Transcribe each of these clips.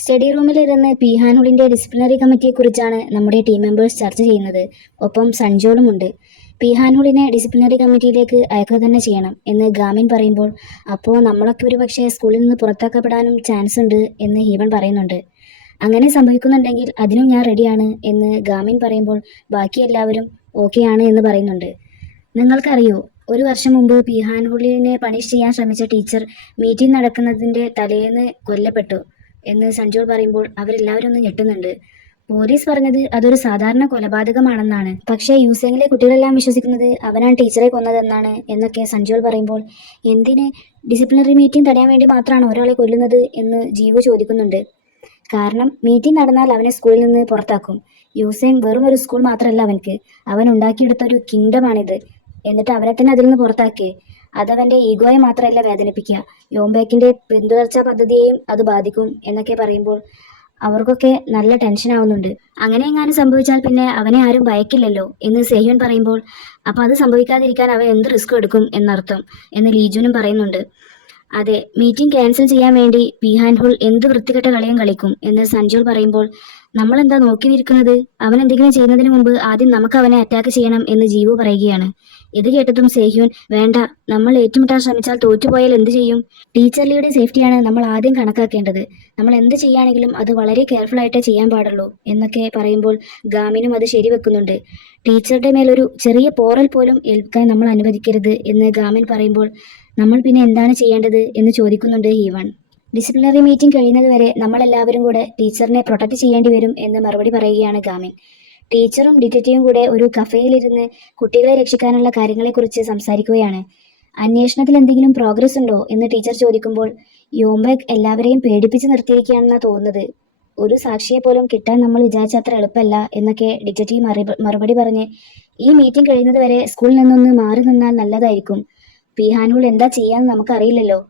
Study റൂമിലിരുന്ന് പീഹാനുളിൻ്റെ disciplinary കമ്മിറ്റിയെക്കുറിച്ചാണ് നമ്മുടെ team members ചർച്ച ചെയ്യുന്നത്. ഒപ്പം സഞ്ജോളുമുണ്ട്. പീഹാനുളിനെ ഡിസിപ്ലിനറി കമ്മിറ്റിയിലേക്ക് അയക്കുക തന്നെ ചെയ്യണം എന്ന് ഗാമിൻ പറയുമ്പോൾ, അപ്പോൾ നമ്മളൊക്കെ ഒരു പക്ഷേ സ്കൂളിൽ നിന്ന് പുറത്താക്കപ്പെടാനും ചാൻസ് ഉണ്ട് എന്ന് ഹീവൻ പറയുന്നുണ്ട്. അങ്ങനെ സംഭവിക്കുന്നുണ്ടെങ്കിൽ അതിനും ഞാൻ റെഡിയാണ് എന്ന് ഗാമിൻ പറയുമ്പോൾ ബാക്കി എല്ലാവരും ഓക്കെ ആണ് എന്ന് പറയുന്നുണ്ട്. നിങ്ങൾക്കറിയോ, ഒരു വർഷം മുമ്പ് പീഹാൻഹുളിനെ പണിഷ് ചെയ്യാൻ ശ്രമിച്ച ടീച്ചർ മീറ്റിംഗ് നടക്കുന്നതിൻ്റെ തലേന്ന് കൊല്ലപ്പെട്ടു എന്ന് സഞ്ജോൾ പറയുമ്പോൾ അവരെല്ലാവരും ഒന്ന് ഞെട്ടുന്നുണ്ട്. പോലീസ് പറഞ്ഞത് അതൊരു സാധാരണ കൊലപാതകമാണെന്നാണ്, പക്ഷേ യൂസേങ്ങിലെ കുട്ടികളെല്ലാം വിശ്വസിക്കുന്നത് അവനാണ് ടീച്ചറെ കൊന്നതെന്നാണ് എന്നൊക്കെ സഞ്ജോൾ പറയുമ്പോൾ, എന്തിന് ഡിസിപ്ലിനറി മീറ്റിംഗ് തടയാൻ വേണ്ടി മാത്രമാണ് ഒരാളെ കൊല്ലുന്നത് എന്ന് ജീവു ചോദിക്കുന്നുണ്ട്. കാരണം മീറ്റിംഗ് നടന്നാൽ അവനെ സ്കൂളിൽ നിന്ന് പുറത്താക്കും. യൂസേങ് വെറും ഒരു സ്കൂൾ മാത്രമല്ല അവൻക്ക്, അവൻ ഉണ്ടാക്കിയെടുത്ത ഒരു കിങ്ഡമാണിത്. എന്നിട്ട് അവനെ തന്നെ അതിൽ നിന്ന് പുറത്താക്കിയേ, അതവൻ്റെ ഈഗോയെ മാത്രമല്ല വേദനിപ്പിക്കുക, യോംബേക്കിൻ്റെ പിന്തുടർച്ചാ പദ്ധതിയെയും അത് ബാധിക്കും എന്നൊക്കെ പറയുമ്പോൾ അവർക്കൊക്കെ നല്ല ടെൻഷൻ ആവുന്നുണ്ട്. അങ്ങനെ എങ്ങാനും സംഭവിച്ചാൽ പിന്നെ അവനെ ആരും ഭയക്കില്ലല്ലോ എന്ന് സേഹ്യൻ പറയുമ്പോൾ, അപ്പോൾ അത് സംഭവിക്കാതിരിക്കാൻ അവൻ എന്ത് റിസ്ക് എടുക്കും എന്നർത്ഥം എന്ന് ലീജുനും പറയുന്നുണ്ട്. അതെ, മീറ്റിംഗ് ക്യാൻസൽ ചെയ്യാൻ വേണ്ടി പീഹാൻഹുൾ എന്ത് വൃത്തികെട്ട കളിയും കളിക്കും എന്ന് സഞ്ജോൾ പറയുമ്പോൾ, നമ്മളെന്താ നോക്കി നിൽക്കുന്നത്, അവൻ എന്തെങ്കിലും ചെയ്യുന്നതിന് മുമ്പ് ആദ്യം നമുക്ക് അവനെ അറ്റാക്ക് ചെയ്യണം എന്ന് ജീവു പറയുകയാണ്. ഇത് കേട്ടതും സേഹ്യൂൻ, വേണ്ട, നമ്മൾ ഏറ്റുമുട്ടാൻ ശ്രമിച്ചാൽ തോറ്റുപോയാൽ എന്ത് ചെയ്യും? ടീച്ചർ ലീയുടെ സേഫ്റ്റിയാണ് നമ്മൾ ആദ്യം കണക്കാക്കേണ്ടത്. നമ്മൾ എന്ത് ചെയ്യുകയാണെങ്കിലും അത് വളരെ കെയർഫുൾ ആയിട്ടേ ചെയ്യാൻ പാടുള്ളൂ എന്നൊക്കെ പറയുമ്പോൾ ഗാമിനും അത് ശരിവെക്കുന്നുണ്ട്. ടീച്ചറുടെ മേലൊരു ചെറിയ പോറൽ പോലും ഏൽക്കാൻ നമ്മൾ അനുവദിക്കരുത് എന്ന് ഗാമിൻ പറയുമ്പോൾ, നമ്മൾ പിന്നെ എന്താണ് ചെയ്യേണ്ടത് എന്ന് ചോദിക്കുന്നുണ്ട് ഹീവൺ. ഡിസിപ്ലിനറി മീറ്റിംഗ് കഴിയുന്നത് വരെ നമ്മളെല്ലാവരും കൂടെ ടീച്ചറിനെ പ്രൊട്ടക്റ്റ് ചെയ്യേണ്ടി വരും എന്ന് മറുപടി പറയുകയാണ് ഗാമിൻ. ടീച്ചറും ഡിറ്റക്റ്റീവും കൂടെ ഒരു കഫേയിലിരുന്ന് കുട്ടികളെ രക്ഷിക്കാനുള്ള കാര്യങ്ങളെക്കുറിച്ച് സംസാരിക്കുകയാണ്. അന്വേഷണത്തിൽ എന്തെങ്കിലും പ്രോഗ്രസ് ഉണ്ടോ എന്ന് ടീച്ചർ ചോദിക്കുമ്പോൾ, യോംബേക്ക് എല്ലാവരെയും പേടിപ്പിച്ച് നിർത്തിയിരിക്കുകയാണെന്നാണ് തോന്നുന്നത്. ഒരു സാക്ഷിയെ പോലും കിട്ടാൻ നമ്മൾ വിചാരിച്ച അത്ര എളുപ്പമല്ല എന്നൊക്കെ ഡിറ്റക്റ്റീവ് മറുപടി പറഞ്ഞ്, ഈ മീറ്റിംഗ് കഴിയുന്നത് വരെ സ്കൂളിൽ നിന്നൊന്ന് മാറി നിന്നാൽ നല്ലതായിരിക്കും. പീഹാൻഹുൾ എന്താ ചെയ്യാന്ന് നമുക്കറിയില്ലല്ലോ.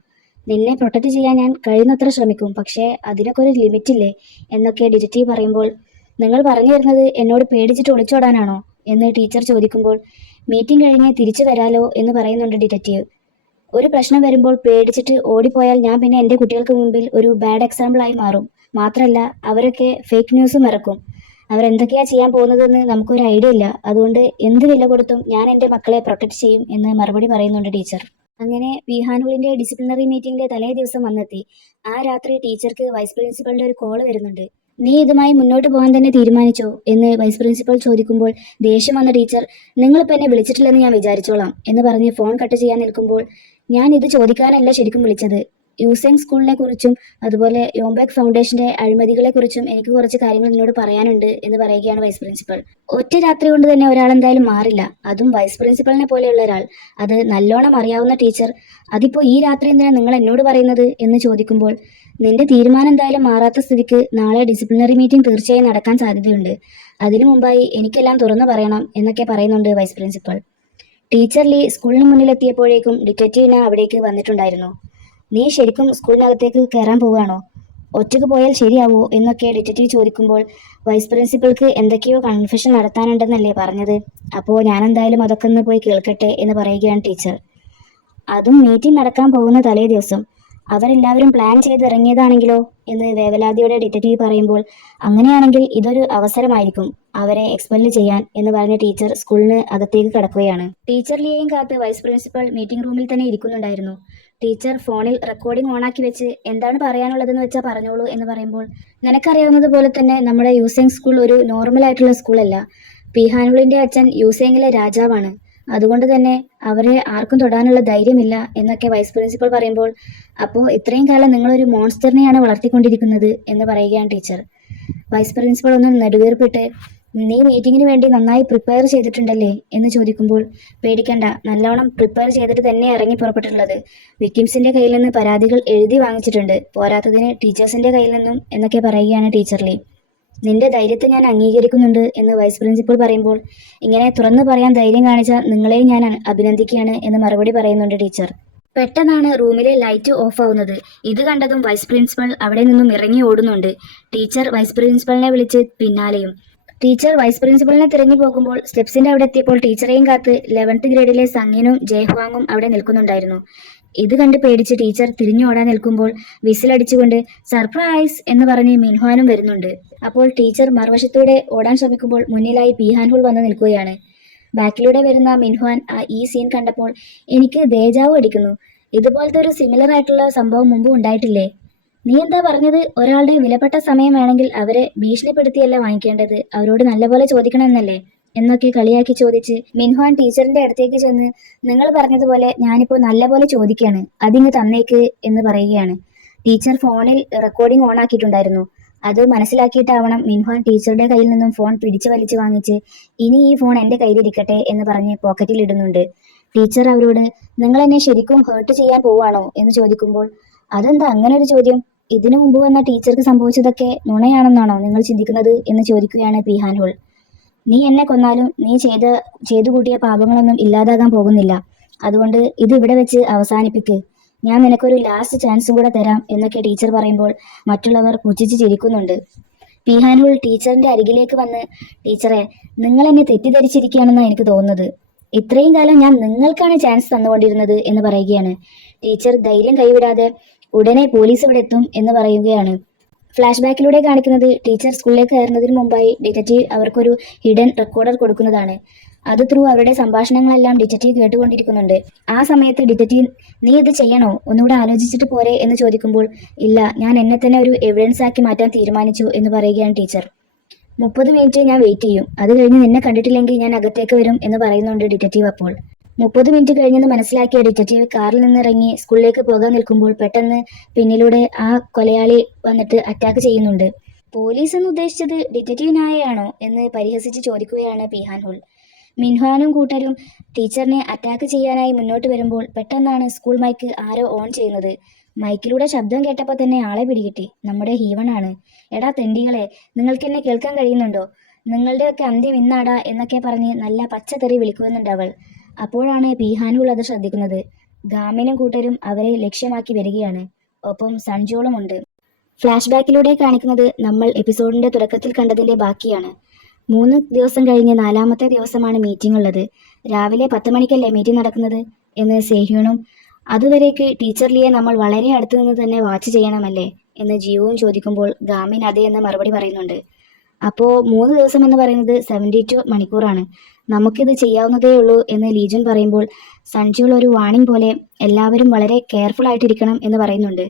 നിന്നെ പ്രൊട്ടക്റ്റ് ചെയ്യാൻ ഞാൻ കഴിയുന്നത്ര ശ്രമിക്കും, പക്ഷേ അതിനൊക്കെ ഒരു ലിമിറ്റില്ലേ എന്നൊക്കെ ഡിറ്റക്റ്റീവ് പറയുമ്പോൾ, നിങ്ങൾ പറഞ്ഞു വരുന്നത് എന്നോട് പേടിച്ചിട്ട് ഒളിച്ചോടാനാണോ എന്ന് ടീച്ചർ ചോദിക്കുമ്പോൾ, മീറ്റിംഗ് കഴിഞ്ഞ് തിരിച്ചു വരാലോ എന്ന് പറയുന്നുണ്ട് ഡിറ്റക്റ്റീവ്. ഒരു പ്രശ്നം വരുമ്പോൾ പേടിച്ചിട്ട് ഓടിപ്പോയാൽ ഞാൻ പിന്നെ എൻ്റെ കുട്ടികൾക്ക് മുമ്പിൽ ഒരു ബാഡ് എക്സാമ്പിളായി മാറും. മാത്രമല്ല അവരൊക്കെ ഫേക്ക് ന്യൂസും ഇറക്കും. അവരെന്തൊക്കെയാ ചെയ്യാൻ പോകുന്നതെന്ന് നമുക്കൊരു ഐഡിയ ഇല്ല. അതുകൊണ്ട് എന്ത് വില കൊടുത്തും ഞാൻ എൻ്റെ മക്കളെ പ്രൊട്ടക്റ്റ് ചെയ്യും എന്ന് മറുപടി പറയുന്നുണ്ട് ടീച്ചർ. അങ്ങനെ പീഹാൻഹുളിൻ്റെ ഡിസിപ്ലിനറി മീറ്റിംഗിൻ്റെ തലേ ദിവസം വന്നെത്തി. ആ രാത്രി ടീച്ചർക്ക് വൈസ് പ്രിൻസിപ്പളിൻ്റെ ഒരു കോൾ വരുന്നുണ്ട്. നീ ഇതുമായി മുന്നോട്ട് പോകാൻ തന്നെ തീരുമാനിച്ചോ എന്ന് വൈസ് പ്രിൻസിപ്പൾ ചോദിക്കുമ്പോൾ, ദേഷ്യം വന്ന ടീച്ചർ, നിങ്ങളിപ്പോൾ എന്നെ വിളിച്ചിട്ടില്ലെന്ന് ഞാൻ വിചാരിച്ചോളാം എന്ന് പറഞ്ഞ് ഫോൺ കട്ട് ചെയ്യാൻ നിൽക്കുമ്പോൾ, ഞാൻ ഇത് ചോദിക്കാനല്ല ശരിക്കും വിളിച്ചത്. യൂസേങ് സ്കൂളിനെ കുറിച്ചും അതുപോലെ യോംബേക്ക് ഫൗണ്ടേഷന്റെ അഴിമതികളെ കുറിച്ചും എനിക്ക് കുറച്ച് കാര്യങ്ങൾ നിന്നോട് പറയാനുണ്ട് എന്ന് പറയുകയാണ് വൈസ് പ്രിൻസിപ്പൾ. ഒറ്റ രാത്രി കൊണ്ട് തന്നെ ഒരാൾ എന്തായാലും മാറില്ല, അതും വൈസ് പ്രിൻസിപ്പളിനെ പോലെയുള്ള ഒരാൾ, അത് നല്ലോണം അറിയാവുന്ന ടീച്ചർ. അതിപ്പോൾ ഈ രാത്രി എന്തിനാണ് നിങ്ങൾ എന്നോട് പറയുന്നത് എന്ന് ചോദിക്കുമ്പോൾ, നിന്റെ തീരുമാനം എന്തായാലും മാറാത്ത സ്ഥിതിക്ക് നാളെ ഡിസിപ്ലിനറി മീറ്റിംഗ് തീർച്ചയായും നടക്കാൻ സാധ്യതയുണ്ട്. അതിനു മുമ്പായി എനിക്കെല്ലാം തുറന്നു പറയണം എന്നൊക്കെ പറയുന്നുണ്ട് വൈസ് പ്രിൻസിപ്പൾ. ടീച്ചർ ലീ സ്കൂളിന് മുന്നിലെത്തിയപ്പോഴേക്കും ഡിറ്റക്റ്റീവിന് അവിടേക്ക് വന്നിട്ടുണ്ടായിരുന്നു. നീ ശരിക്കും സ്കൂളിനകത്തേക്ക് കയറാൻ പോവുകയാണോ? ഒറ്റയ്ക്ക് പോയാൽ ശരിയാവോ എന്നൊക്കെ ഡിറ്റക്റ്റീവ് ചോദിക്കുമ്പോൾ, വൈസ് പ്രിൻസിപ്പൾക്ക് എന്തൊക്കെയോ കൺഫെഷൻ നടത്താനുണ്ടെന്നല്ലേ പറഞ്ഞത്, അപ്പോൾ ഞാനെന്തായാലും അതൊക്കെ ഒന്ന് പോയി കേൾക്കട്ടെ എന്ന് പറയുകയാണ് ടീച്ചർ. അതും മീറ്റിംഗ് നടക്കാൻ പോകുന്ന തലേ ദിവസം. അവരെല്ലാവരും പ്ലാൻ ചെയ്തിറങ്ങിയതാണെങ്കിലോ എന്ന് വേവലാതിയോടെ ഡിറ്റക്റ്റീവ് പറയുമ്പോൾ, അങ്ങനെയാണെങ്കിൽ ഇതൊരു അവസരമായിരിക്കും അവരെ എക്സ്പെല് ചെയ്യാൻ എന്ന് പറഞ്ഞ ടീച്ചർ സ്കൂളിന് അകത്തേക്ക് കടക്കുകയാണ്. ടീച്ചർ ലിയെയും കാത്ത് വൈസ് പ്രിൻസിപ്പൾ മീറ്റിംഗ് റൂമിൽ തന്നെ ഇരിക്കുന്നുണ്ടായിരുന്നു. ടീച്ചർ ഫോണിൽ റെക്കോർഡിംഗ് ഓണാക്കി വെച്ച്, എന്താണ് പറയാനുള്ളതെന്ന് വെച്ചാൽ പറഞ്ഞോളൂ എന്ന് പറയുമ്പോൾ, നിനക്കറിയാവുന്നത് പോലെ തന്നെ നമ്മുടെ യൂസേങ് സ്കൂൾ ഒരു നോർമൽ ആയിട്ടുള്ള സ്കൂളല്ല. പീഹാൻഹുളിൻ്റെ അച്ഛൻ യൂസേങ്ങിലെ രാജാവാണ്. അതുകൊണ്ട് തന്നെ അവരെ ആർക്കും തൊടാനുള്ള ധൈര്യമില്ല എന്നൊക്കെ വൈസ് പ്രിൻസിപ്പൾ പറയുമ്പോൾ, അപ്പോൾ ഇത്രയും കാലം നിങ്ങളൊരു മോൺസ്റ്ററിനെയാണ് വളർത്തിക്കൊണ്ടിരിക്കുന്നത് എന്ന് പറയുകയാണ് ടീച്ചർ. വൈസ് പ്രിൻസിപ്പൾ ഒന്ന് നെടുവീർപ്പിട്ട്, നീ മീറ്റിങ്ങിന് വേണ്ടി നന്നായി പ്രിപ്പയർ ചെയ്തിട്ടുണ്ടല്ലേ എന്ന് ചോദിക്കുമ്പോൾ, പേടിക്കണ്ട, നല്ലോണം പ്രിപ്പയർ ചെയ്തിട്ട് തന്നെ ഇറങ്ങി പുറപ്പെട്ടിട്ടുള്ളത്. വിക്ടിംസിൻ്റെ കയ്യിൽ നിന്ന് പരാതികൾ എഴുതി വാങ്ങിച്ചിട്ടുണ്ട്, പോരാത്തതിന് ടീച്ചേഴ്സിൻ്റെ കയ്യിൽ നിന്നും എന്നൊക്കെ പറയുകയാണ് ടീച്ചർ ലീ. നിന്റെ ധൈര്യത്തെ ഞാൻ അംഗീകരിക്കുന്നുണ്ട് എന്ന് വൈസ് പ്രിൻസിപ്പൾ പറയുമ്പോൾ, ഇങ്ങനെ തുറന്നു പറയാൻ ധൈര്യം കാണിച്ച നിങ്ങളെ ഞാൻ അഭിനന്ദിക്കുകയാണ് എന്ന് മറുപടി പറയുന്നുണ്ട് ടീച്ചർ. പെട്ടെന്നാണ് റൂമിലെ ലൈറ്റ് ഓഫ് ആവുന്നത്. ഇത് കണ്ടതും വൈസ് പ്രിൻസിപ്പൾ അവിടെ നിന്നും ഇറങ്ങി ഓടുന്നുണ്ട്. ടീച്ചർ വൈസ് പ്രിൻസിപ്പളിനെ വിളിച്ച് പിന്നാലെയും. ടീച്ചർ വൈസ് പ്രിൻസിപ്പളിനെ തിരഞ്ഞു പോകുമ്പോൾ സ്റ്റെപ്സിന്റെ അവിടെ എത്തിയപ്പോൾ ടീച്ചറെയും കാത്ത് 11th ഗ്രേഡിലെ സംഗീനും ജയ്ഹ്വാങ്ങും അവിടെ നിൽക്കുന്നുണ്ടായിരുന്നു. ഇത് കണ്ട് പേടിച്ച് ടീച്ചർ തിരിഞ്ഞോടാൻ നിൽക്കുമ്പോൾ വിസിലടിച്ചുകൊണ്ട് സർപ്രൈസ് എന്ന് പറഞ്ഞ് മിൻഹ്വാനും വരുന്നുണ്ട്. അപ്പോൾ ടീച്ചർ മറുവശത്തൂടെ ഓടാൻ ശ്രമിക്കുമ്പോൾ മുന്നിലായി പീഹാൻഹുൾ വന്ന് നിൽക്കുകയാണ്. ബാക്കിലൂടെ വരുന്ന മിൻഹ്വാൻ ഈ സീൻ കണ്ടപ്പോൾ എനിക്ക് ദേജാവു അടിക്കുന്നു. ഇതുപോലത്തെ ഒരു സിമിലർ ആയിട്ടുള്ള സംഭവം മുമ്പ് ഉണ്ടായിട്ടില്ലേ? നീ എന്താ പറഞ്ഞത്? ഒരാളുടെ വിലപ്പെട്ട സമയം വേണമെങ്കിൽ അവരെ ഭീഷണിപ്പെടുത്തിയല്ല വാങ്ങിക്കേണ്ടത്, അവരോട് നല്ലപോലെ ചോദിക്കണമെന്നല്ലേ എന്നൊക്കെ കളിയാക്കി ചോദിച്ച് മിൻഹ്വാൻ ടീച്ചറിന്റെ അടുത്തേക്ക് ചെന്ന് നിങ്ങൾ പറഞ്ഞതുപോലെ ഞാനിപ്പോൾ നല്ലപോലെ ചോദിക്കുകയാണ്, അതിങ്ങ് തന്നേക്ക് എന്ന് പറയുകയാണ്. ടീച്ചർ ഫോണിൽ റെക്കോർഡിംഗ് ഓൺ ആക്കിയിട്ടുണ്ടായിരുന്നു. അത് മനസ്സിലാക്കിയിട്ടാവണം മിൻഹ്വാൻ ടീച്ചറുടെ കയ്യിൽ നിന്നും ഫോൺ പിടിച്ചു വലിച്ചു വാങ്ങിച്ച് ഇനി ഈ ഫോൺ എന്റെ കയ്യിലിരിക്കട്ടെ എന്ന് പറഞ്ഞ് പോക്കറ്റിൽ ഇടുന്നുണ്ട്. ടീച്ചർ അവരോട് നിങ്ങൾ എന്നെ ശരിക്കും ഹേർട്ട് ചെയ്യാൻ പോവാണോ എന്ന് ചോദിക്കുമ്പോൾ അതെന്താ അങ്ങനെ ഒരു ചോദ്യം? ഇതിനു മുമ്പ് വന്ന ടീച്ചർക്ക് സംഭവിച്ചതൊക്കെ നുണയാണെന്നാണോ നിങ്ങൾ ചിന്തിക്കുന്നത് എന്ന് ചോദിക്കുകയാണ് പീഹാൻഹുൾ. നീ എന്നെ കൊന്നാലും നീ ചെയ്തു കൂട്ടിയ പാപങ്ങളൊന്നും ഇല്ലാതാകാൻ പോകുന്നില്ല. അതുകൊണ്ട് ഇത് ഇവിടെ വെച്ച് അവസാനിപ്പിക്ക്. ഞാൻ നിനക്കൊരു ലാസ്റ്റ് ചാൻസും കൂടെ തരാം എന്നൊക്കെ ടീച്ചർ പറയുമ്പോൾ മറ്റുള്ളവർ പുച്ഛിച്ച് ചിരിക്കുന്നുണ്ട്. പീഹാൻഹുൾ ടീച്ചറിന്റെ അരികിലേക്ക് വന്ന് ടീച്ചറെ, നിങ്ങൾ എന്നെ തെറ്റിദ്ധരിച്ചിരിക്കുകയാണെന്നാണ് എനിക്ക് തോന്നുന്നത്. ഇത്രയും കാലം ഞാൻ നിങ്ങൾക്കാണ് ചാൻസ് തന്നുകൊണ്ടിരുന്നത് എന്ന് പറയുകയാണ്. ടീച്ചർ ധൈര്യം കൈവിടാതെ ഉടനെ പോലീസ് ഇവിടെ എത്തും എന്ന് പറയുകയാണ്. ഫ്ലാഷ് ബാക്കിലൂടെ കാണിക്കുന്നത് ടീച്ചർ സ്കൂളിലേക്ക് കയറുന്നതിന് മുമ്പായി ഡിറ്റക്റ്റീവ് അവർക്കൊരു ഹിഡൻ റെക്കോർഡർ കൊടുക്കുന്നതാണ്. അത് ത്രൂ അവരുടെ സംഭാഷണങ്ങളെല്ലാം ഡിറ്റക്റ്റീവ് കേട്ടുകൊണ്ടിരിക്കുന്നുണ്ട്. ആ സമയത്ത് ഡിറ്റക്റ്റീവ് നീ ഇത് ചെയ്യണോ, ഒന്നുകൂടെ ആലോചിച്ചിട്ട് പോരെ എന്ന് ചോദിക്കുമ്പോൾ ഇല്ല, ഞാൻ എന്നെ തന്നെ ഒരു എവിഡൻസ് ആക്കി മാറ്റാൻ തീരുമാനിച്ചു എന്ന് പറയുകയാണ് ടീച്ചർ. 30 മിനിറ്റ് ഞാൻ വെയിറ്റ് ചെയ്യും, അത് കഴിഞ്ഞ് നിന്നെ കണ്ടിട്ടില്ലെങ്കിൽ ഞാൻ അകത്തേക്ക് വരും എന്ന് പറയുന്നുണ്ട് ഡിറ്റക്റ്റീവ്. അപ്പോൾ 30 മിനിറ്റ് കഴിഞ്ഞെന്ന് മനസ്സിലാക്കിയ ഡിറ്റക്റ്റീവ് കാറിൽ നിന്നിറങ്ങി സ്കൂളിലേക്ക് പോകാൻ നിൽക്കുമ്പോൾ പെട്ടെന്ന് പിന്നിലൂടെ ആ കൊലയാളി വന്നിട്ട് അറ്റാക്ക് ചെയ്യുന്നുണ്ട്. പോലീസ് എന്ന് ഉദ്ദേശിച്ചത് ഡിറ്റക്റ്റീവ് നായയാണോ എന്ന് പരിഹസിച്ച് ചോദിക്കുകയാണ് പീഹാൻഹുൾ. മിൻഹ്വാനും കൂട്ടരും ടീച്ചറിനെ അറ്റാക്ക് ചെയ്യാനായി മുന്നോട്ട് വരുമ്പോൾ പെട്ടെന്നാണ് സ്കൂൾ മൈക്ക് ആരോ ഓൺ ചെയ്യുന്നത്. മൈക്കിലൂടെ ശബ്ദം കേട്ടപ്പോൾ തന്നെ ആളെ പിടികിട്ടി. നമ്മുടെ ഹീവനാണ്. എടാ തെണ്ടികളെ, നിങ്ങൾക്കെന്നെ കേൾക്കാൻ കഴിയുന്നുണ്ടോ? നിങ്ങളുടെയൊക്കെ അന്ത്യം ഇന്നാടാ എന്നൊക്കെ പറഞ്ഞ് നല്ല പച്ചതെറി വിളിക്കുന്നുണ്ട് അവൾ. അപ്പോഴാണ് പീഹാൻഹുൾ അത് ശ്രദ്ധിക്കുന്നത്. ഗാമിനും കൂട്ടരും അവരെ ലക്ഷ്യമാക്കി വരികയാണ്. ഒപ്പം സൺജോളുമുണ്ട്. ഫ്ലാഷ് ബാക്കിലൂടെ കാണിക്കുന്നത് നമ്മൾ എപ്പിസോഡിന്റെ തുടക്കത്തിൽ കണ്ടതിന്റെ ബാക്കിയാണ്. 3 ദിവസം കഴിഞ്ഞ് 4ാമത്തെ ദിവസമാണ് മീറ്റിംഗ് ഉള്ളത്. രാവിലെ 10 മണിക്കല്ലേ മീറ്റിംഗ് നടക്കുന്നത് എന്ന് സേഹ്യൂണും അതുവരേക്ക് ടീച്ചർ ലിയെ നമ്മൾ വളരെ അടുത്ത് നിന്ന് തന്നെ വാച്ച് ചെയ്യണമല്ലേ എന്ന് ജീവവും ചോദിക്കുമ്പോൾ ഗാമിൻ അതെ എന്ന് മറുപടി പറയുന്നുണ്ട്. അപ്പോൾ 3 ദിവസം എന്ന് പറയുന്നത് 72 മണിക്കൂറാണ്. നമുക്കിത് ചെയ്യാവുന്നതേ ഉള്ളൂ എന്ന് ലീജൻ പറയുമ്പോൾ സൺജോൾ ഒരു വാണിംഗ് പോലെ എല്ലാവരും വളരെ കെയർഫുൾ ആയിട്ടിരിക്കണം എന്ന് പറയുന്നുണ്ട്.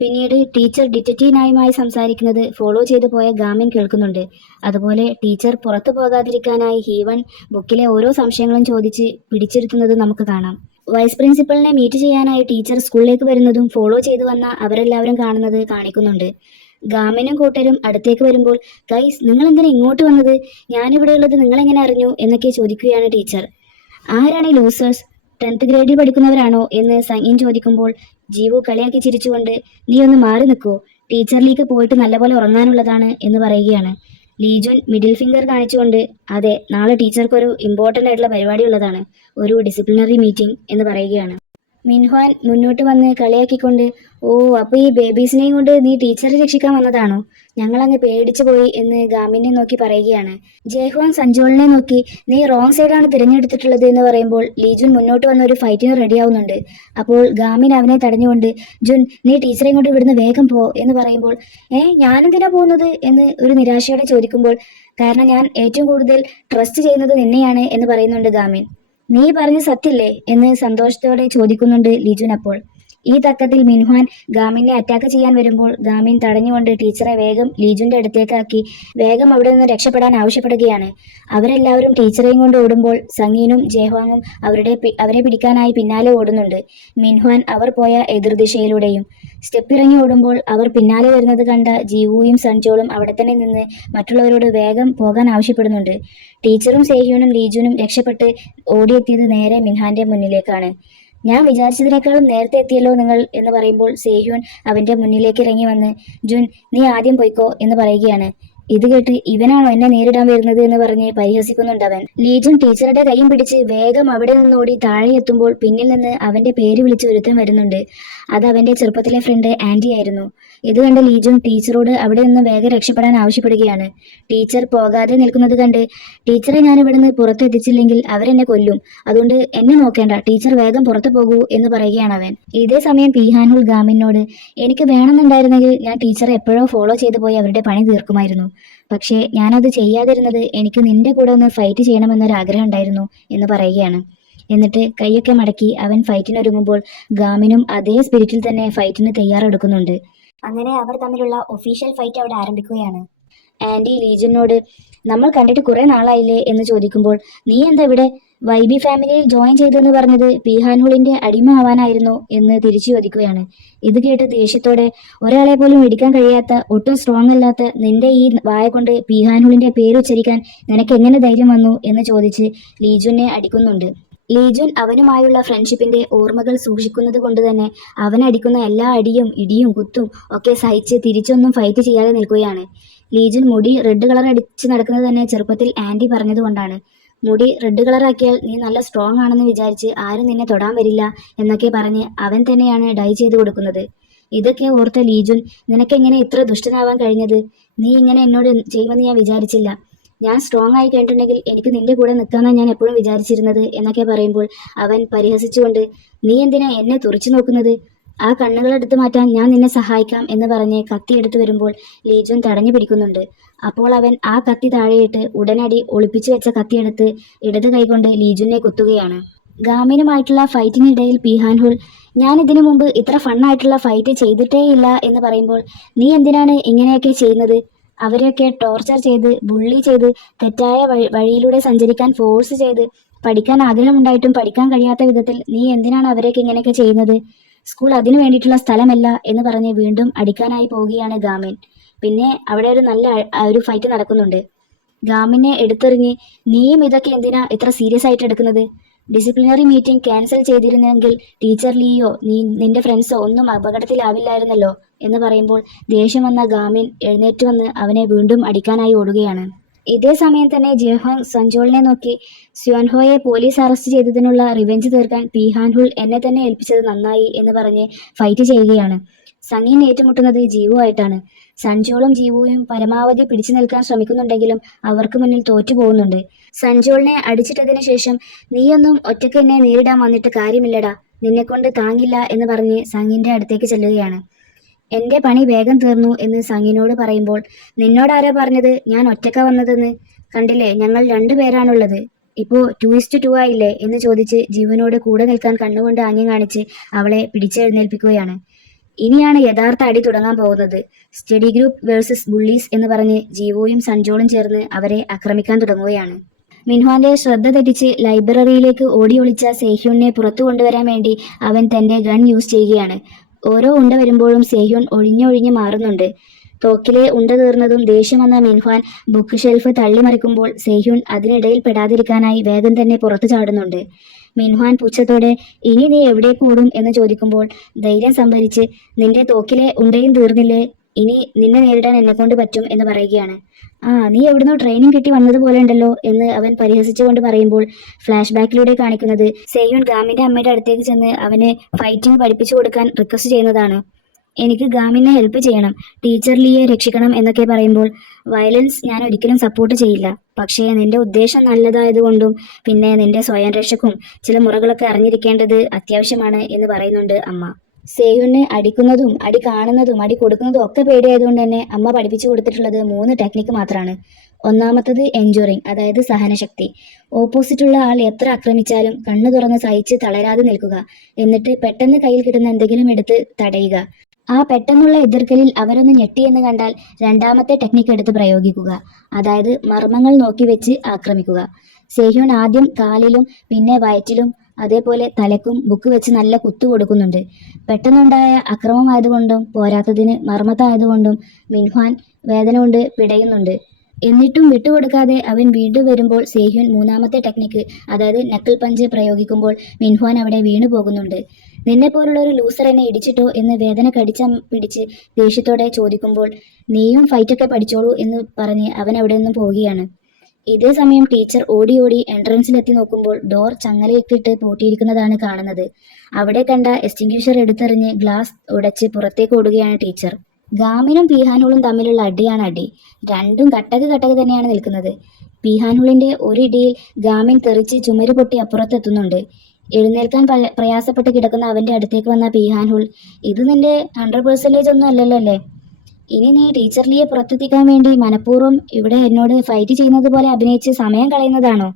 പിന്നീട് ടീച്ചർ ഡിറ്റക്റ്റീവ് സംസാരിക്കുന്നത് ഫോളോ ചെയ്തു പോയ ഗാമിൻ കേൾക്കുന്നുണ്ട്. അതുപോലെ ടീച്ചർ പുറത്തു പോകാതിരിക്കാനായി ഹീവൻ ബുക്കിലെ ഓരോ സംശയങ്ങളും ചോദിച്ച് പിടിച്ചിരുത്തുന്നത് നമുക്ക് കാണാം. വൈസ് പ്രിൻസിപ്പലിനെ മീറ്റ് ചെയ്യാനായി ടീച്ചർ സ്കൂളിലേക്ക് വരുന്നതും ഫോളോ ചെയ്തു വന്ന അവരെല്ലാവരും കാണുന്നത് കാണിക്കുന്നുണ്ട്. ഗാമിനും കൂട്ടരും അടുത്തേക്ക് വരുമ്പോൾ ഗൈസ് നിങ്ങൾ എന്തിനാ ഇങ്ങോട്ട് വന്നത്, ഞാനിവിടെ ഉള്ളത് നിങ്ങളെങ്ങനെ അറിഞ്ഞു എന്നൊക്കെ ചോദിക്കുകയാണ് ടീച്ചർ. ആരാണ് ഈ ലൂസേഴ്സ്, 10th ഗ്രേഡിൽ പഠിക്കുന്നവരാണോ എന്ന് സംഗീൻ ചോദിക്കുമ്പോൾ ജീവു കളിയാക്കി ചിരിച്ചുകൊണ്ട് നീ ഒന്ന് മാറി നിൽക്കൂ, ടീച്ചറിലേക്ക് പോയിട്ട് നല്ലപോലെ ഉറങ്ങാനുള്ളതാണ് എന്ന് പറയുകയാണ്. ലീജുൻ മിഡിൽ ഫിംഗർ കാണിച്ചുകൊണ്ട് അതെ, നാളെ ടീച്ചർക്കൊരു ഇമ്പോർട്ടൻ്റ് ആയിട്ടുള്ള പരിപാടി ഉള്ളതാണ്, ഒരു ഡിസിപ്ലിനറി മീറ്റിംഗ് എന്ന് പറയുകയാണ്. മിൻഹ്വാൻ മുന്നോട്ട് വന്ന് കളിയാക്കിക്കൊണ്ട് ഓ അപ്പോൾ ഈ ബേബീസിനെയും കൊണ്ട് നീ ടീച്ചറെ രക്ഷിക്കാൻ വന്നതാണോ, ഞങ്ങളങ്ങ് പേടിച്ചു പോയി എന്ന് ഗാമിനെ നോക്കി പറയുകയാണ്. ജയ്ഹ്വാൻ സഞ്ജോളിനെ നോക്കി നീ റോങ് സൈഡാണ് തിരഞ്ഞെടുത്തിട്ടുള്ളത് എന്ന് പറയുമ്പോൾ ലീജുൻ മുന്നോട്ട് വന്ന ഒരു ഫൈറ്റിന് റെഡിയാവുന്നുണ്ട്. അപ്പോൾ ഗാമിൻ അവനെ തടഞ്ഞുകൊണ്ട് ജുൻ നീ ടീച്ചറെയും കൊണ്ട് ഇവിടുന്ന് വേഗം പോ എന്ന് പറയുമ്പോൾ ഞാനെന്തിനാ പോകുന്നത് എന്ന് ഒരു നിരാശയോടെ ചോദിക്കുമ്പോൾ കാരണം ഞാൻ ഏറ്റവും കൂടുതൽ ട്രസ്റ്റ് ചെയ്യുന്നത് നിന്നെയാണ് എന്ന് പറയുന്നുണ്ട് ഗാമിൻ. നീ പറഞ്ഞ സത്യല്ലേ എന്ന് സന്തോഷത്തോടെ ചോദിക്കുന്നുണ്ട് ലിജുൻ. അപ്പോൾ ഈ തക്കത്തിൽ മിൻഹ്വാൻ ഗാമിനെ അറ്റാക്ക് ചെയ്യാൻ വരുമ്പോൾ ഗാമിൻ തടഞ്ഞുകൊണ്ട് ടീച്ചറെ വേഗം ലീജുന്റെ അടുത്തേക്കാക്കി വേഗം അവിടെ നിന്ന് രക്ഷപ്പെടാൻ ആവശ്യപ്പെടുകയാണ്. അവരെല്ലാവരും ടീച്ചറെയും കൊണ്ട് ഓടുമ്പോൾ സംഗീനും ജയ്ഹ്വാങ്ങും അവരെ പിടിക്കാനായി പിന്നാലെ ഓടുന്നുണ്ട്. മിൻഹ്വാൻ അവർ പോയ എതിർദിശയിലൂടെയും സ്റ്റെപ്പിറങ്ങി ഓടുമ്പോൾ അവർ പിന്നാലെ വരുന്നത് കണ്ട ജീവുവും സൺജോളും അവിടെ തന്നെ നിന്ന് മറ്റുള്ളവരോട് വേഗം പോകാൻ ആവശ്യപ്പെടുന്നുണ്ട്. ടീച്ചറും സേഹ്യൂനും ലീജുനും രക്ഷപ്പെട്ട് ഓടിയെത്തിയത് നേരെ മിൻഹാന്റെ മുന്നിലേക്കാണ്. ഞാൻ വിചാരിച്ചതിനേക്കാളും നേരത്തെ എത്തിയല്ലോ നിങ്ങൾ എന്ന് പറയുമ്പോൾ സേഹ്യൂൻ അവന്റെ മുന്നിലേക്ക് ഇറങ്ങി വന്ന് ജുൻ നീ ആദ്യം പോയിക്കോ എന്ന് പറയുകയാണ്. ഇത് കേട്ട് ഇവനാണോ എന്നെ നേരിടാൻ വരുന്നത് എന്ന് പറഞ്ഞ് പരിഹസിക്കുന്നുണ്ട് അവൻ. ലീജൻ ടീച്ചറുടെ കൈയും പിടിച്ച് വേഗം അവിടെ നിന്നോടി താഴെ എത്തുമ്പോൾ പിന്നിൽ നിന്ന് അവന്റെ പേര് വിളിച്ച് ഒരുത്തൻ വരുന്നുണ്ട്. അത് അവന്റെ ചെറുപ്പത്തിലെ ഫ്രണ്ട് ആന്റി ആയിരുന്നു. ഇത് കണ്ട് ലീജൻ ടീച്ചറോട് അവിടെ നിന്ന് വേഗം രക്ഷപ്പെടാൻ ആവശ്യപ്പെടുകയാണ്. ടീച്ചർ പോകാതെ നിൽക്കുന്നത് കണ്ട്, ടീച്ചറെ ഞാൻ ഇവിടുന്ന് പുറത്തെത്തിച്ചില്ലെങ്കിൽ അവരെന്നെ കൊല്ലും, അതുകൊണ്ട് എന്നെ നോക്കേണ്ട, ടീച്ചർ വേഗം പുറത്തു പോകൂ എന്ന് പറയുകയാണ് അവൻ. ഇതേ സമയം പീഹാനുൽ ഗാമിനോട്, എനിക്ക് വേണമെന്നുണ്ടായിരുന്നെങ്കിൽ ഞാൻ ടീച്ചറെ എപ്പോഴോ ഫോളോ ചെയ്തു പോയി അവരുടെ പണി തീർക്കുമായിരുന്നു. പക്ഷേ ഞാനത് ചെയ്യാതിരുന്നത് എനിക്ക് നിന്റെ കൂടെ ഒന്ന് ഫൈറ്റ് ചെയ്യണമെന്നൊരാഗ്രഹം ഉണ്ടായിരുന്നു എന്ന് പറയുകയാണ്. എന്നിട്ട് കൈയൊക്കെ മടക്കി അവൻ ഫൈറ്റിനൊരുങ്ങുമ്പോൾ ഗാമിനും അതേ സ്പിരിറ്റിൽ തന്നെ ഫൈറ്റിന് തയ്യാറെടുക്കുന്നുണ്ട്. അങ്ങനെ അവർ തമ്മിലുള്ള ഒഫീഷ്യൽ ഫൈറ്റ് അവിടെ ആരംഭിക്കുകയാണ്. ആന്റി ലീജനോട്, നമ്മൾ കണ്ടിട്ട് കുറെ നാളായില്ലേ എന്ന് ചോദിക്കുമ്പോൾ, നീ എന്താ ഇവിടെ വൈബി ഫാമിലിയിൽ ജോയിൻ ചെയ്തെന്ന് പറഞ്ഞത് പീഹാൻഹുളിന്റെ അടിമ ആവാനായിരുന്നു എന്ന് തിരിച്ചു ചോദിക്കുകയാണ്. ഇത് കേട്ട് ദേഷ്യത്തോടെ, ഒരാളെ പോലും ഇടിക്കാൻ കഴിയാത്ത, ഒട്ടും സ്ട്രോങ് അല്ലാത്ത നിന്റെ ഈ വായ കൊണ്ട് പീഹാൻഹുളിന്റെ പേരുച്ചരിക്കാൻ നിനക്ക് എങ്ങനെ ധൈര്യം വന്നു എന്ന് ചോദിച്ച് ലീജുനെ അടിക്കുന്നുണ്ട്. ലീജുൻ അവനുമായുള്ള ഫ്രണ്ട്ഷിപ്പിന്റെ ഓർമ്മകൾ സൂക്ഷിക്കുന്നത് കൊണ്ട് തന്നെ അവൻ അടിക്കുന്ന എല്ലാ അടിയും ഇടിയും കുത്തും ഒക്കെ സഹിച്ച് തിരിച്ചൊന്നും ഫൈറ്റ് ചെയ്യാതെ നിൽക്കുകയാണ്. ലീജുൻ മുടി റെഡ് കളർ അടിച്ച് നടക്കുന്നത് തന്നെ ചെറുപ്പത്തിൽ ആന്റി പറഞ്ഞതുകൊണ്ടാണ്. മുടി റെഡ് കളറാക്കിയാൽ നീ നല്ല സ്ട്രോങ് ആണെന്ന് വിചാരിച്ച് ആരും നിന്നെ തൊടാൻ വരില്ല എന്നൊക്കെ പറഞ്ഞ് അവൻ തന്നെയാണ് ഡൈ ചെയ്ത് കൊടുക്കുന്നത്. ഇതൊക്കെ ഓർത്ത ലീജുൻ, നിനക്കെങ്ങനെ ഇത്ര ദുഷ്ടനാവാൻ കഴിഞ്ഞത്? നീ ഇങ്ങനെ എന്നോട് ചെയ്യുമെന്ന് ഞാൻ വിചാരിച്ചില്ല. ഞാൻ സ്ട്രോങ് ആയി കഴിഞ്ഞിട്ടുണ്ടെങ്കിൽ എനിക്ക് നിന്റെ കൂടെ നിൽക്കാമെന്നാണ് ഞാൻ എപ്പോഴും വിചാരിച്ചിരുന്നത് എന്നൊക്കെ പറയുമ്പോൾ അവൻ പരിഹസിച്ചുകൊണ്ട്, നീ എന്തിനാ എന്നെ തുറച്ചു നോക്കുന്നത്? ആ കണ്ണുകൾ എടുത്തു മാറ്റാൻ ഞാൻ നിന്നെ സഹായിക്കാം എന്ന് പറഞ്ഞ് കത്തി എടുത്തു വരുമ്പോൾ ലീജുൻ തടഞ്ഞു പിടിക്കുന്നുണ്ട്. അപ്പോൾ അവൻ ആ കത്തി താഴെയിട്ട് ഉടനടി ഒളിപ്പിച്ചു വെച്ച കത്തിയെടുത്ത് ഇടത് കൈകൊണ്ട് ലീജുനെ കുത്തുകയാണ്. ഗാമിനുമായിട്ടുള്ള ഫൈറ്റിനിടയിൽ പീഹാൻഹുൾ, ഞാൻ ഇതിനു മുമ്പ് ഇത്ര ഫണ്ണായിട്ടുള്ള ഫൈറ്റ് ചെയ്തിട്ടേ ഇല്ല എന്ന് പറയുമ്പോൾ, നീ എന്തിനാണ് ഇങ്ങനെയൊക്കെ ചെയ്യുന്നത്? അവരെയൊക്കെ ടോർച്ചർ ചെയ്ത് ബുള്ളി ചെയ്ത് തെറ്റായ വഴിയിലൂടെ സഞ്ചരിക്കാൻ ഫോഴ്സ് ചെയ്ത് പഠിക്കാൻ ആഗ്രഹമുണ്ടായിട്ടും പഠിക്കാൻ കഴിയാത്ത വിധത്തിൽ നീ എന്തിനാണ് അവരെയൊക്കെ ഇങ്ങനെയൊക്കെ ചെയ്യുന്നത്? സ്കൂൾ അതിനു വേണ്ടിയിട്ടുള്ള സ്ഥലമല്ല എന്ന് പറഞ്ഞ് വീണ്ടും അടിക്കാനായി പോവുകയാണ് ഗാമിൻ. പിന്നെ അവിടെ ഒരു നല്ല ഒരു ഫൈറ്റ് നടക്കുന്നുണ്ട്. ഗാമിനെ എടുത്തെറിഞ്ഞ്, നീയും ഇതൊക്കെ എന്തിനാ ഇത്ര സീരിയസ് ആയിട്ട് എടുക്കുന്നത്? ഡിസിപ്ലിനറി മീറ്റിംഗ് ക്യാൻസൽ ചെയ്തിരുന്നെങ്കിൽ ടീച്ചർ ലീയോ നിന്റെ ഫ്രണ്ട്സോ ഒന്നും അപകടത്തിലാവില്ലായിരുന്നല്ലോ എന്ന് പറയുമ്പോൾ ദേഷ്യം വന്ന ഗാമിൻ എഴുന്നേറ്റ് വന്ന് അവനെ വീണ്ടും അടിക്കാനായി ഓടുകയാണ്. ഇതേ സമയം തന്നെ ജെഹോങ് സഞ്ജോളിനെ നോക്കി, സ്യോൻഹോയെ പോലീസ് അറസ്റ്റ് ചെയ്തതിനുള്ള റിവെഞ്ച് തീർക്കാൻ പീഹാൻഹുൾ എന്നെ തന്നെ ഏൽപ്പിച്ചത് നന്നായി എന്ന് പറഞ്ഞ് ഫൈറ്റ് ചെയ്യുകയാണ്. സങ്ങിൻ ഏറ്റുമുട്ടുന്നത് ജീവുവായിട്ടാണ്. സഞ്ജോളും ജീവുവും പരമാവധി പിടിച്ചു നിൽക്കാൻ ശ്രമിക്കുന്നുണ്ടെങ്കിലും അവർക്ക് മുന്നിൽ തോറ്റു പോകുന്നുണ്ട്. സഞ്ജോളിനെ അടിച്ചിട്ടതിന് ശേഷം, നീയൊന്നും ഒറ്റയ്ക്ക് എന്നെ നേരിടാൻ വന്നിട്ട് കാര്യമില്ലടാ, നിന്നെക്കൊണ്ട് താങ്ങില്ല എന്ന് പറഞ്ഞ് സങ്ങിന്റെ അടുത്തേക്ക് ചെല്ലുകയാണ്. എന്റെ പണി വേഗം തീർന്നു എന്ന് സങ്ങിനോട് പറയുമ്പോൾ, നിന്നോടാരാ പറഞ്ഞത് ഞാൻ ഒറ്റക്ക വന്നതെന്ന്? കണ്ടില്ലേ, ഞങ്ങൾ 2 പേരാണുള്ളത്, ഇപ്പോൾ 2:2 ആയില്ലേ എന്ന് ചോദിച്ച് ജീവനോട് കൂടെ നിൽക്കാൻ കണ്ണുകൊണ്ട് ആംഗ്യം കാണിച്ച് അവളെ പിടിച്ചെഴുന്നേൽപ്പിക്കുകയാണ്. ഇനിയാണ് യഥാർത്ഥ അടി തുടങ്ങാൻ പോകുന്നത്. സ്റ്റഡി ഗ്രൂപ്പ് വേഴ്സസ് ബുള്ളീസ് എന്ന് പറഞ്ഞ് ജീവോയും സഞ്ജോളും ചേർന്ന് അവരെ ആക്രമിക്കാൻ തുടങ്ങുകയാണ്. മിൻഹ്വാന്റെ ശ്രദ്ധ തെറ്റിച്ച് ലൈബ്രറിയിലേക്ക് ഓടി ഒളിച്ച സേഹ്യൂണിനെ പുറത്തു കൊണ്ടുവരാൻ വേണ്ടി അവൻ തന്റെ ഗൺ യൂസ് ചെയ്യുകയാണ്. ഓരോ ഉണ്ട വരുമ്പോഴും സേഹ്യൂൺ ഒഴിഞ്ഞൊഴിഞ്ഞ് മാറുന്നുണ്ട്. തോക്കിലെ ഉണ്ട തീർന്നതും ദേഷ്യം വന്ന മിൻഹ്വാൻ ബുക്ക് ഷെൽഫ് തള്ളിമറിക്കുമ്പോൾ സേഹ്യൂൺ അതിനിടയിൽ പെടാതിരിക്കാനായി വേഗം തന്നെ പുറത്തു ചാടുന്നുണ്ട്. മിൻഹ്വാൻ പുച്ഛത്തോടെ, ഇനി നീ എവിടേക്ക് ഓടും എന്ന് ചോദിക്കുമ്പോൾ ധൈര്യം സംഭരിച്ച്, നിന്റെ തോക്കിലെ ഉണ്ടയും തീർന്നില്ലേ, ഇനി നിന്നെ നേരിടാൻ എന്നെക്കൊണ്ട് പറ്റും എന്ന് പറയുകയാണ്. നീ എവിടുന്നോ ട്രെയിനിങ് കിട്ടി വന്നതുപോലെ ഉണ്ടല്ലോ എന്ന് അവൻ പരിഹസിച്ചുകൊണ്ട് പറയുമ്പോൾ ഫ്ലാഷ് ബാക്കിലൂടെ കാണിക്കുന്നത് സേഹ്യൂൺ ഗാമിന്റെ അമ്മയുടെ അടുത്തേക്ക് ചെന്ന് അവന് ഫൈറ്റിംഗ് പഠിപ്പിച്ചു കൊടുക്കാൻ റിക്വസ്റ്റ് ചെയ്യുന്നതാണ്. എനിക്ക് ഗാമിനെ ഹെൽപ്പ് ചെയ്യണം, ടീച്ചർ ലീയെ രക്ഷിക്കണം എന്നൊക്കെ പറയുമ്പോൾ, വയലൻസ് ഞാൻ ഒരിക്കലും സപ്പോർട്ട് ചെയ്യില്ല, പക്ഷേ നിന്റെ ഉദ്ദേശം നല്ലതായതുകൊണ്ടും പിന്നെ നിന്റെ സ്വയം രക്ഷക്കും ചില മുറകളൊക്കെ അറിഞ്ഞിരിക്കേണ്ടത് അത്യാവശ്യമാണ് എന്ന് പറയുന്നുണ്ട് അമ്മ. സേഹ്യൂണിനെ അടിക്കുന്നതും അടി കാണുന്നതും അടി കൊടുക്കുന്നതും ഒക്കെ പേടിയായതുകൊണ്ട് തന്നെ അമ്മ പഠിപ്പിച്ചു കൊടുത്തിട്ടുള്ളത് 3 ടെക്നിക്ക് മാത്രമാണ്. ഒന്നാമത്തത് എൻജോറിങ്, അതായത് സഹനശക്തി. ഓപ്പോസിറ്റുള്ള ആൾ എത്ര ആക്രമിച്ചാലും കണ്ണു തുറന്ന് സഹിച്ച് തളരാതെ നിൽക്കുക, എന്നിട്ട് പെട്ടെന്ന് കയ്യിൽ കിട്ടുന്ന എന്തെങ്കിലും എടുത്ത് തടയുക. ആ പെട്ടെന്നുള്ള എതിർക്കലിൽ അവരൊന്ന് ഞെട്ടിയെന്ന് കണ്ടാൽ രണ്ടാമത്തെ ടെക്നിക്ക് എടുത്ത് പ്രയോഗിക്കുക, അതായത് മർമ്മങ്ങൾ നോക്കി വെച്ച് ആക്രമിക്കുക. സേഹ്യൂൺ ആദ്യം കാലിലും പിന്നെ വയറ്റിലും അതേപോലെ തലക്കും ബുക്ക് വെച്ച് നല്ല കുത്തു കൊടുക്കുന്നുണ്ട്. പെട്ടെന്നുണ്ടായ അക്രമമായതുകൊണ്ടും പോരാത്തതിന് മർമ്മത്തായതുകൊണ്ടും മിൻഹ്വാൻ വേദന കൊണ്ട് പിടയുന്നുണ്ട്. എന്നിട്ടും വിട്ടുകൊടുക്കാതെ അവൻ വീണ്ടും വരുമ്പോൾ സേഹ്യൂൺ മൂന്നാമത്തെ ടെക്നിക്ക്, അതായത് നക്കിൾ പഞ്ച് പ്രയോഗിക്കുമ്പോൾ മിൻഹ്വാൻ അവിടെ വീണു പോകുന്നുണ്ട്. നിന്നെ പോലുള്ള ഒരു ലൂസർ എന്നെ ഇടിച്ചിട്ടോ എന്ന് വേദന പിടിച്ച് ദേഷ്യത്തോടെ ചോദിക്കുമ്പോൾ നീയും ഫൈറ്റൊക്കെ പഠിച്ചോളൂ എന്ന് പറഞ്ഞ് അവൻ അവിടെ നിന്നും പോവുകയാണ്. ഇതേ സമയം ടീച്ചർ ഓടി ഓടി എൻട്രൻസിലെത്തി നോക്കുമ്പോൾ ഡോർ ചങ്ങലയിട്ടിട്ട് പൂട്ടിയിരിക്കുന്നതാണ് കാണുന്നത്. അവിടെ കണ്ട എക്സ്റ്റിങ്ക്വിഷർ എടുത്തെറിഞ്ഞ് ഗ്ലാസ് ഉടച്ച് പുറത്തേക്ക് ഓടുകയാണ് ടീച്ചർ. ഗാമിനും പീഹാനുളും തമ്മിലുള്ള അടിയാണ് അടി. രണ്ടും കട്ടക്ക് തന്നെയാണ് നിൽക്കുന്നത്. പീഹാനുളിന്റെ ഒരിടിയിൽ ഗാമിൻ തെറിച്ച് ചുമര് പൊട്ടി അപ്പുറത്തെത്തുന്നുണ്ട്. എഴുന്നേൽക്കാൻ പ്രയാസപ്പെട്ട് കിടക്കുന്ന അവന്റെ അടുത്തേക്ക് വന്ന പീഹാൻഹുൾ, ഇത് നിന്റെ 100% ഒന്നും അല്ലല്ലോ അല്ലേ? ഇനി നീ ടീച്ചർ ലീയെ പുറത്തെത്തിക്കാൻ വേണ്ടി മനഃപൂർവ്വം ഇവിടെ എന്നോട് ഫൈറ്റ് ചെയ്യുന്നത് പോലെ അഭിനയിച്ച് സമയം കളയുന്നതാണോ?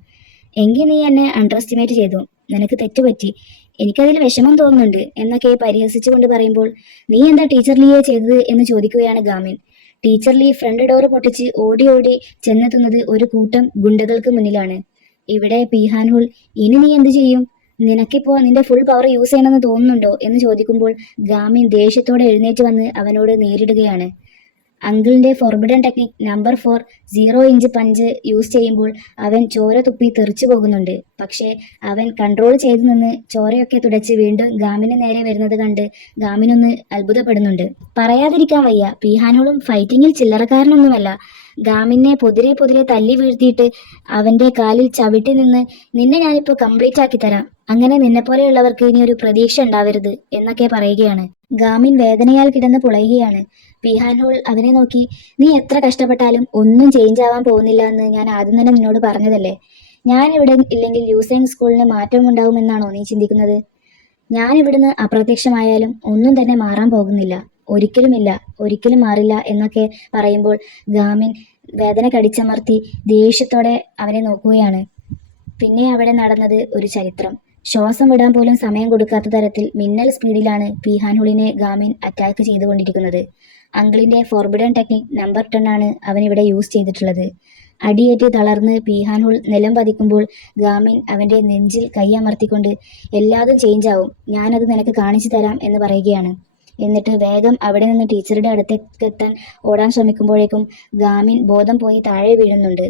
എങ്കിൽ നീ എന്നെ അണ്ടർ എസ്റ്റിമേറ്റ് ചെയ്തു. നിനക്ക് തെറ്റുപറ്റി. എനിക്കതിൽ വിഷമം തോന്നുന്നുണ്ട് എന്നൊക്കെ പരിഹസിച്ചുകൊണ്ട് പറയുമ്പോൾ, നീ എന്താ ടീച്ചർ ലീയെ ചെയ്തത് എന്ന് ചോദിക്കുകയാണ് ഗാമിൻ. ടീച്ചർ ലീ ഫ്രണ്ട് ഡോറ് പൊട്ടിച്ച് ഓടി ഓടി ചെന്നെത്തുന്നത് ഒരു കൂട്ടം ഗുണ്ടകൾക്ക് മുന്നിലാണ്. ഇവിടെ പീഹാൻഹുൾ, ഇനി നീ എന്ത് ചെയ്യും? നിനക്കിപ്പോ നിന്റെ ഫുൾ പവർ യൂസ് ചെയ്യണമെന്ന് തോന്നുന്നുണ്ടോ എന്ന് ചോദിക്കുമ്പോൾ ഗാമിൻ ദേഷ്യത്തോടെ എഴുന്നേറ്റ് വന്ന് അവനോട് നേരിടുകയാണ്. അങ്കിളിന്റെ forbidden technique number 4 0 inch punch use ചെയ്യുമ്പോൾ അവൻ ചോര തുപ്പി തെറിച്ചു പോകുന്നുണ്ട്. പക്ഷേ അവൻ കൺട്രോൾ ചെയ്തു നിന്ന് ചോരയൊക്കെ തുടച്ച് വീണ്ടും ഗാമിന് നേരെ വരുന്നത് കണ്ട് ഗാമിനൊന്ന് അത്ഭുതപ്പെടുന്നുണ്ട്. പറയാതിരിക്കാൻ വയ്യ, പീഹാനോളും ഫൈറ്റിങ്ങിൽ ചില്ലറക്കാരനൊന്നുമല്ല. ഗാമിനെ പൊതിരെ തല്ലി വീഴ്ത്തിയിട്ട് അവന്റെ കാലിൽ ചവിട്ടി നിന്ന്, നിന്നെ ഞാനിപ്പോൾ കംപ്ലീറ്റ് ആക്കി തരാം, അങ്ങനെ നിന്നെപ്പോലെയുള്ളവർക്ക് ഇനി ഒരു പ്രതീക്ഷ ഉണ്ടാവരുത് എന്നൊക്കെ പറയുകയാണ്. ഗാമിൻ വേദനയാൽ കിടന്ന് പുളയുകയാണ്. പീഹാൻഹോൾ അവനെ നോക്കി, നീ എത്ര കഷ്ടപ്പെട്ടാലും ഒന്നും ചേഞ്ച് ആവാൻ പോകുന്നില്ല എന്ന് ഞാൻ ആദ്യം തന്നെ നിന്നോട് പറഞ്ഞതല്ലേ? ഞാൻ ഇവിടെ ഇല്ലെങ്കിൽ യൂസേങ് സ്കൂളിന് മാറ്റം ഉണ്ടാവുമെന്നാണോ നീ ചിന്തിക്കുന്നത്? ഞാൻ ഇവിടുന്ന് അപ്രത്യക്ഷമായാലും ഒന്നും തന്നെ മാറാൻ പോകുന്നില്ല, ഒരിക്കലും മാറില്ല എന്നൊക്കെ പറയുമ്പോൾ ഗാമിൻ വേദന കടിച്ചമർത്തി ദേഷ്യത്തോടെ അവനെ നോക്കുകയാണ്. പിന്നെ അവിടെ നടന്നത് ഒരു ചരിത്രം. ശ്വാസം വിടാൻ പോലും സമയം കൊടുക്കാത്ത തരത്തിൽ മിന്നൽ സ്പീഡിലാണ് പീഹാൻഹുളിനെ ഗാമിൻ അറ്റാക്ക് ചെയ്തുകൊണ്ടിരിക്കുന്നത്. അങ്കിളിന്റെ ഫോർബിഡൻ ടെക്നിക് നമ്പർ 10 ആണ് അവനിവിടെ യൂസ് ചെയ്തിട്ടുള്ളത്. അടിയേറ്റ് തളർന്ന് പീഹാൻഹുൾ നിലം പതിക്കുമ്പോൾ ഗാമിൻ അവന്റെ നെഞ്ചിൽ കൈയമർത്തിക്കൊണ്ട്, എല്ലാതും ചേഞ്ച് ആവും, ഞാനത് നിനക്ക് കാണിച്ചു തരാം എന്ന് പറയുകയാണ്. എന്നിട്ട് വേഗം അവിടെ നിന്ന് ടീച്ചറുടെ അടുത്തേക്ക് എത്താൻ ഓടാൻ ശ്രമിക്കുമ്പോഴേക്കും ഗാമിൻ ബോധം പോയി താഴെ വീഴുന്നുണ്ട്.